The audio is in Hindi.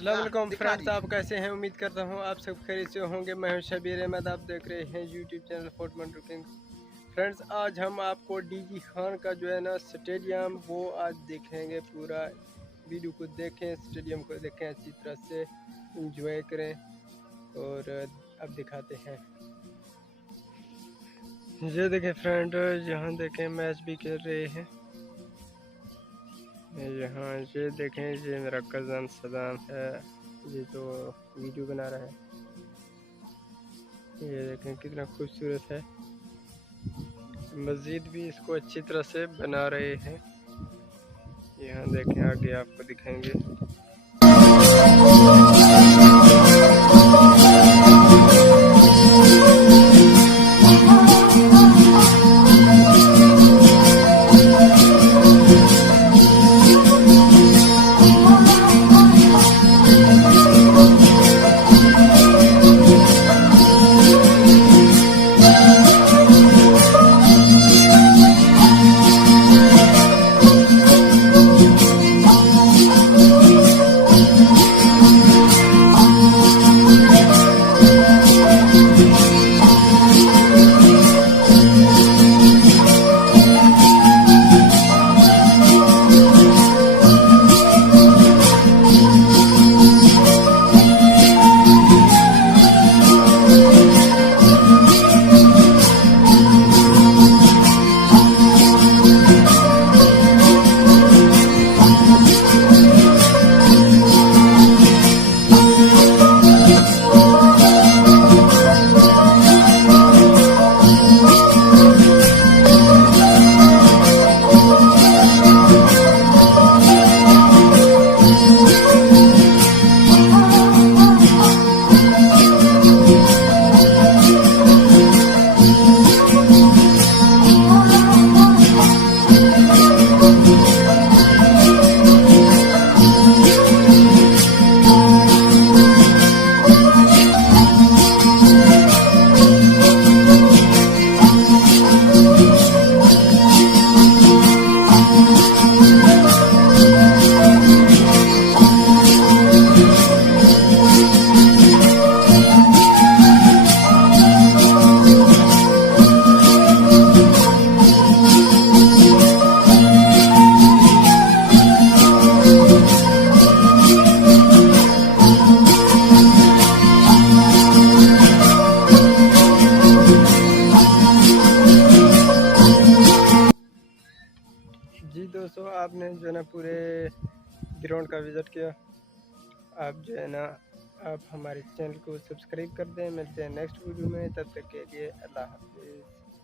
अस्सलाम वालेकुम फ्रेंड्स, आप कैसे हैं? उम्मीद करता हूं आप सब खैरियत से होंगे। मैं हूं शबीर अहमद, आप देख रहे हैं यूट्यूब चैनल फोर्टमन रुकिंग। फ्रेंड्स, आज हम आपको डीजी खान का जो है ना स्टेडियम वो आज देखेंगे। पूरा वीडियो को देखें, स्टेडियम को देखें, अच्छी तरह से इंजॉय करें और अब दिखाते हैं। ये देखें फ्रेंड, यहाँ देखें मैच भी खेल रहे हैं। यहाँ ये देखें, ये मेरा कज़न सदाम है, ये जो वीडियो बना रहा है। ये देखें कितना खूबसूरत है। मस्जिद भी इसको अच्छी तरह से बना रहे हैं। यहाँ देखें, आगे आपको दिखाएंगे। जी दोस्तों, आपने जो है ना पूरे ग्राउंड का विज़िट किया। आप जो है ना आप हमारे चैनल को सब्सक्राइब कर दें। मिलते हैं नेक्स्ट वीडियो में, तब तक के लिए अल्लाह हाफिज़।